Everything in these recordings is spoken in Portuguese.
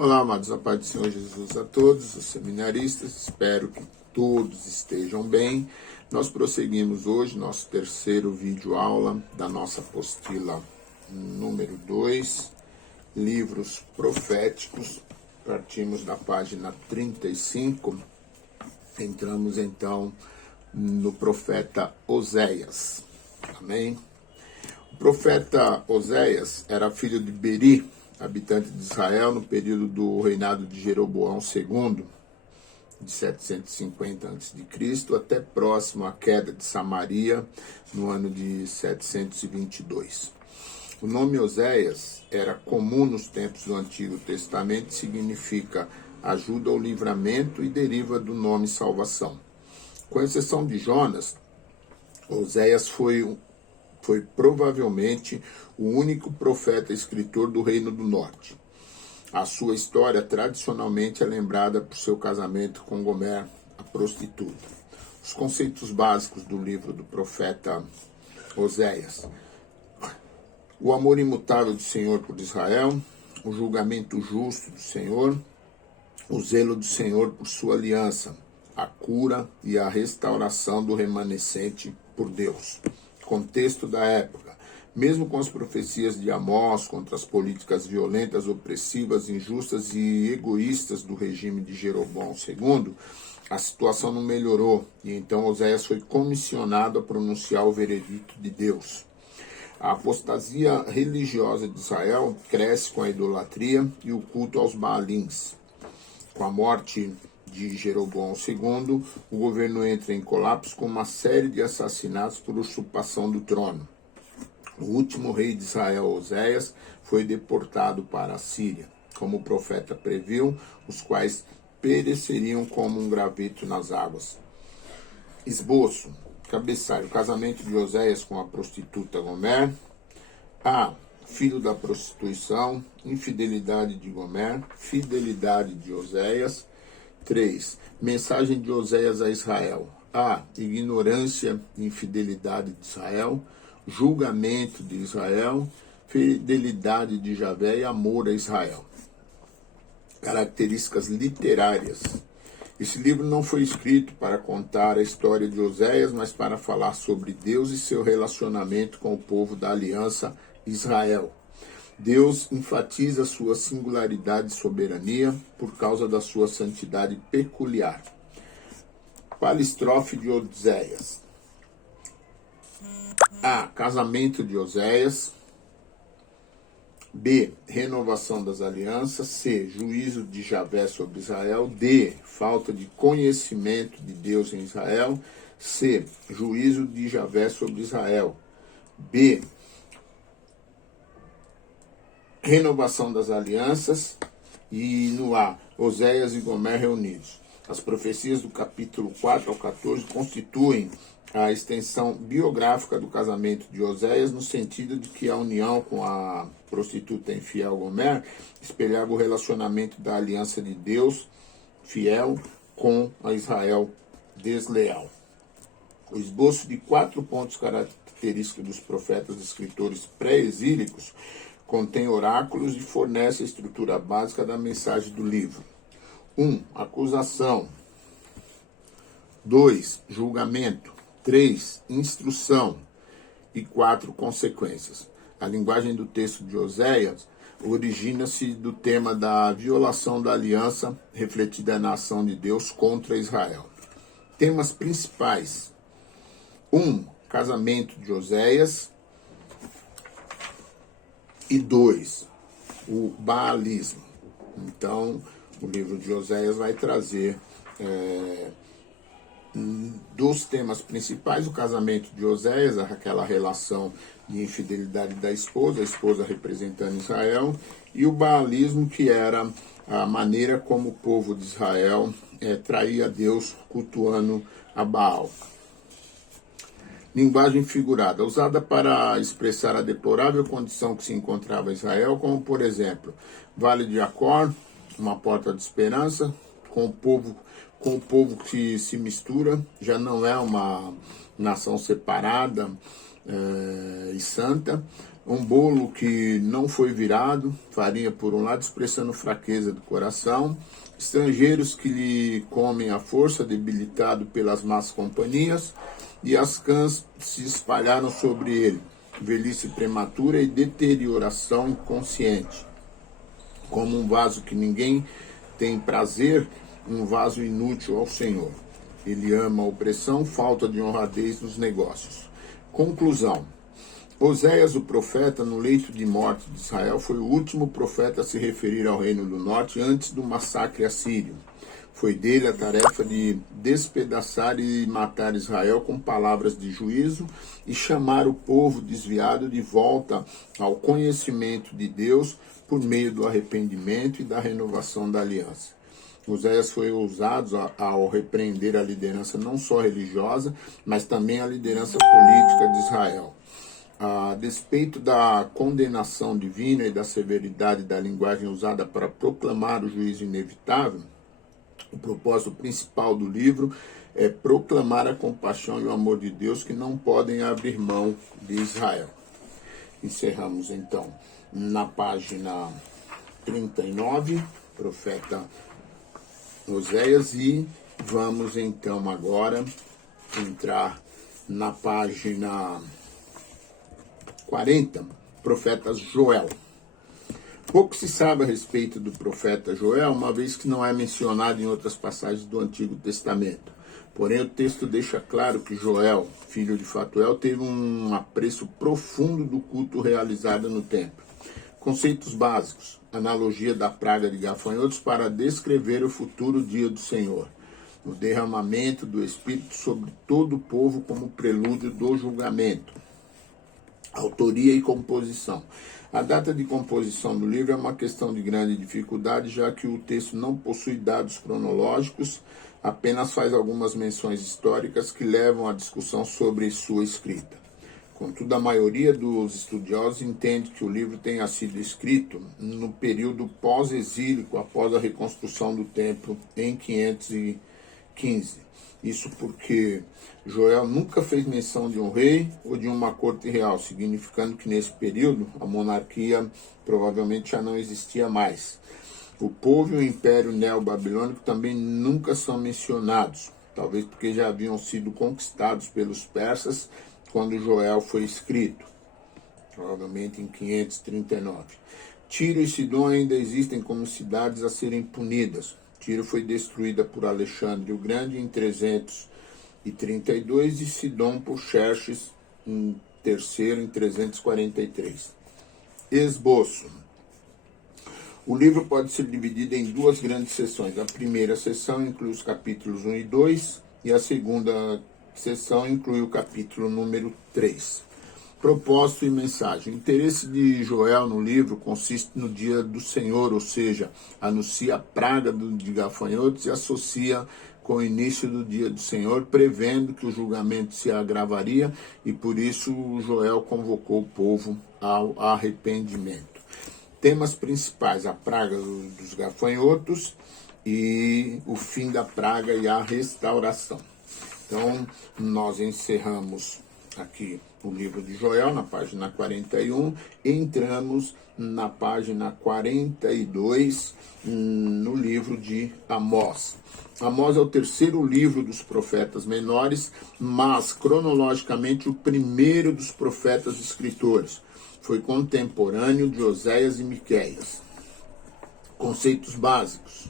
Olá, amados, a paz do Senhor Jesus a todos, os seminaristas, espero que todos estejam bem. Nós prosseguimos hoje nosso terceiro vídeo aula da nossa apostila número 2, livros proféticos. Partimos da página 35, entramos então no profeta Oséias, amém? O profeta Oséias era filho de Beri, habitante de Israel, no período do reinado de Jeroboão II, de 750 a.C., até próximo à queda de Samaria, no ano de 722. O nome Oséias era comum nos tempos do Antigo Testamento, significa ajuda ou livramento e deriva do nome salvação. Com exceção de Jonas, Oséias foi provavelmente o único profeta escritor do Reino do Norte. A sua história tradicionalmente é lembrada por seu casamento com Gomer, a prostituta. Os conceitos básicos do livro do profeta Oséias: o amor imutável do Senhor por Israel, o julgamento justo do Senhor, o zelo do Senhor por sua aliança, a cura e a restauração do remanescente por Deus. Contexto da época: mesmo com as profecias de Amós contra as políticas violentas, opressivas, injustas e egoístas do regime de Jeroboão II, a situação não melhorou e então Oséias foi comissionado a pronunciar o veredito de Deus. A apostasia religiosa de Israel cresce com a idolatria e o culto aos Baalins. Com a morte de Jeroboão II, o governo entra em colapso com uma série de assassinatos por usurpação do trono. O último rei de Israel, Oséias, foi deportado para a Síria, como o profeta previu, os quais pereceriam como um graveto nas águas. Esboço, cabeçalho: casamento de Oséias com a prostituta Gomer. A. Filho da prostituição, infidelidade de Gomer, fidelidade de Oséias. 3. Mensagem de Oséias a Israel. A. Ignorância e infidelidade de Israel, julgamento de Israel, fidelidade de Javé e amor a Israel. Características literárias. Esse livro não foi escrito para contar a história de Oséias, mas para falar sobre Deus e seu relacionamento com o povo da aliança Israel. Deus enfatiza sua singularidade e soberania por causa da sua santidade peculiar. Palistrofe de Oséias. A. Casamento de Oséias. B. Renovação das alianças. C. Juízo de Javé sobre Israel. D. Falta de conhecimento de Deus em Israel. C. Juízo de Javé sobre Israel. B. Renovação das alianças. E no A, Oséias e Gomer reunidos. As profecias do capítulo 4 ao 14 constituem a extensão biográfica do casamento de Oséias, no sentido de que a união com a prostituta infiel Gomer espelhava o relacionamento da aliança de Deus fiel com a Israel desleal. O esboço de 4 pontos característicos dos profetas e escritores pré-exílicos contém oráculos e fornece a estrutura básica da mensagem do livro. 1. Acusação. 2. Julgamento. 3. Instrução. E 4. Consequências. A linguagem do texto de Oséias origina-se do tema da violação da aliança refletida na ação de Deus contra Israel. Temas principais. 1. Casamento de Oséias. E 2, o baalismo. Então, o livro de Oséias vai trazer dos temas principais: o casamento de Oséias, aquela relação de infidelidade da esposa, a esposa representando Israel, e o baalismo, que era a maneira como o povo de Israel traía Deus cultuando a Baal. Linguagem figurada, usada para expressar a deplorável condição que se encontrava Israel, como, por exemplo, Vale de Acor, uma porta de esperança, com o povo que se mistura, já não é uma nação separada e santa, Um bolo que não foi virado, farinha por um lado, expressando fraqueza do coração. Estrangeiros que lhe comem à força, debilitado pelas más companhias. E as cãs se espalharam sobre ele. Velhice prematura e deterioração inconsciente. Como um vaso que ninguém tem prazer, um vaso inútil ao Senhor. Ele ama a opressão, falta de honradez nos negócios. Conclusão. Oséias, o profeta, no leito de morte de Israel, foi o último profeta a se referir ao Reino do Norte antes do massacre assírio. Foi dele a tarefa de despedaçar e matar Israel com palavras de juízo e chamar o povo desviado de volta ao conhecimento de Deus por meio do arrependimento e da renovação da aliança. Oséias foi ousado ao repreender a liderança não só religiosa, mas também a liderança política de Israel. A despeito da condenação divina e da severidade da linguagem usada para proclamar o juízo inevitável, o propósito principal do livro é proclamar a compaixão e o amor de Deus que não podem abrir mão de Israel. Encerramos então na página 39, profeta Oséias, e vamos então agora entrar na página 40, profeta Joel. Pouco se sabe a respeito do profeta Joel, uma vez que não é mencionado em outras passagens do Antigo Testamento. Porém, o texto deixa claro que Joel, filho de Fatuel, teve um apreço profundo do culto realizado no templo. Conceitos básicos. Analogia da praga de gafanhotos para descrever o futuro dia do Senhor. O derramamento do Espírito sobre todo o povo como prelúdio do julgamento. Autoria e composição. A data de composição do livro é uma questão de grande dificuldade, já que o texto não possui dados cronológicos, apenas faz algumas menções históricas que levam à discussão sobre sua escrita. Contudo, a maioria dos estudiosos entende que o livro tenha sido escrito no período pós-exílico, após a reconstrução do templo em 515. Isso porque Joel nunca fez menção de um rei ou de uma corte real, significando que nesse período a monarquia provavelmente já não existia mais. O povo e o império neo-babilônico também nunca são mencionados, talvez porque já haviam sido conquistados pelos persas quando Joel foi escrito, provavelmente em 539. Tiro e Sidom ainda existem como cidades a serem punidas. Tiro foi destruída por Alexandre o Grande em 332 e Sidom por Xerxes em terceiro em 343. Esboço. O livro pode ser dividido em duas grandes seções. A primeira seção inclui os capítulos 1 e 2 e a segunda seção inclui o capítulo número 3. Propósito e mensagem. O interesse de Joel no livro consiste no dia do Senhor, ou seja, anuncia a praga de gafanhotos e associa com o início do dia do Senhor, prevendo que o julgamento se agravaria, e por isso Joel convocou o povo ao arrependimento. Temas principais: a praga dos gafanhotos e o fim da praga e a restauração. Então, nós encerramos aqui o livro de Joel, na página 41, entramos na página 42, no livro de Amós. Amós é o terceiro livro dos profetas menores, mas cronologicamente o primeiro dos profetas escritores. Foi contemporâneo de Oséias e Miqueias. Conceitos básicos.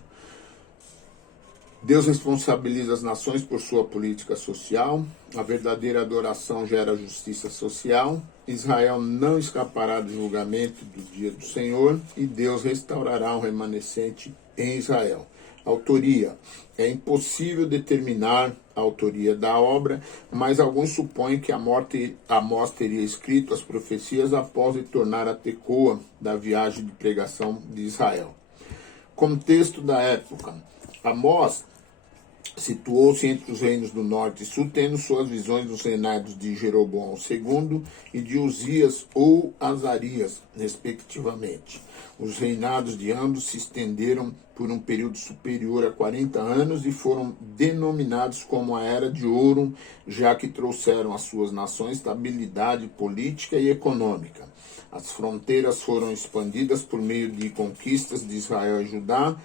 Deus responsabiliza as nações por sua política social. A verdadeira adoração gera justiça social. Israel não escapará do julgamento do dia do Senhor. E Deus restaurará um remanescente em Israel. Autoria. É impossível determinar a autoria da obra, mas alguns supõem que Amós teria escrito as profecias após retornar a Tecoa da viagem de pregação de Israel. Contexto da época. Amós Situou-se entre os reinos do norte e sul, tendo suas visões dos reinados de Jeroboão II e de Uzias ou Azarias, respectivamente. Os reinados de ambos se estenderam por um período superior a 40 anos e foram denominados como a Era de Ouro, já que trouxeram às suas nações estabilidade política e econômica. As fronteiras foram expandidas por meio de conquistas de Israel e Judá,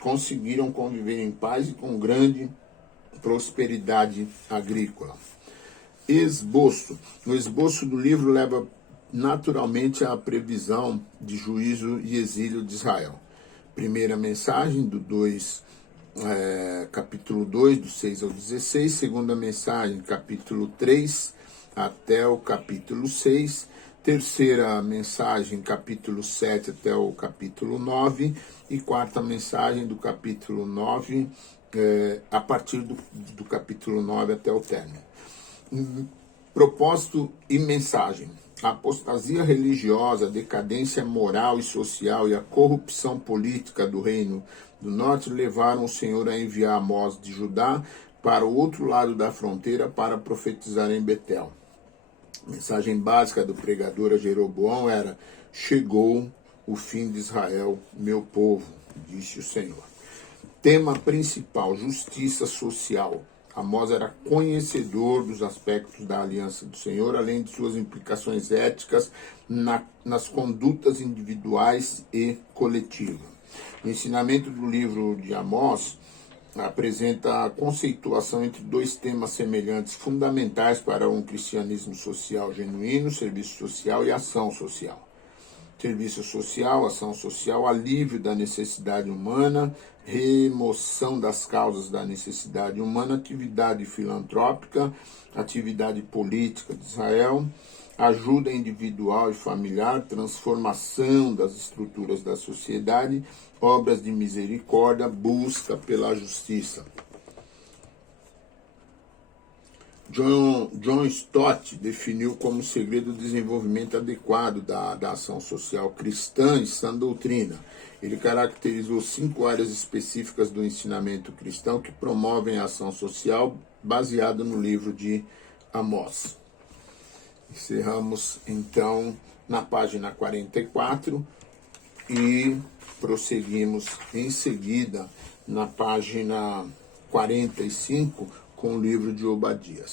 conseguiram conviver em paz e com grande prosperidade agrícola. Esboço. O esboço do livro leva naturalmente à previsão de juízo e exílio de Israel. Primeira mensagem do capítulo 2, do 6 ao 16. Segunda mensagem, capítulo 3 até o capítulo 6. Terceira mensagem, capítulo 7 até o capítulo 9. E quarta mensagem do capítulo 9, a partir do capítulo 9 até o término. Propósito e mensagem. A apostasia religiosa, a decadência moral e social e a corrupção política do reino do norte levaram o Senhor a enviar Amós de Judá para o outro lado da fronteira para profetizar em Betel. A mensagem básica do pregador a Jeroboão era: chegou o fim de Israel, meu povo, disse o Senhor. Tema principal, justiça social. Amós era conhecedor dos aspectos da aliança do Senhor, além de suas implicações éticas nas condutas individuais e coletivas. O ensinamento do livro de Amós apresenta a conceituação entre dois temas semelhantes, fundamentais para um cristianismo social genuíno: serviço social e ação social. Serviço social, ação social, alívio da necessidade humana, remoção das causas da necessidade humana, atividade filantrópica, atividade política de Israel, ajuda individual e familiar, transformação das estruturas da sociedade, obras de misericórdia, busca pela justiça. John Stott definiu como segredo o desenvolvimento adequado da ação social cristã e sã doutrina. Ele caracterizou 5 áreas específicas do ensinamento cristão que promovem a ação social, baseado no livro de Amós. Encerramos, então, na página 44 e prosseguimos em seguida na página 45 com o livro de Obadias.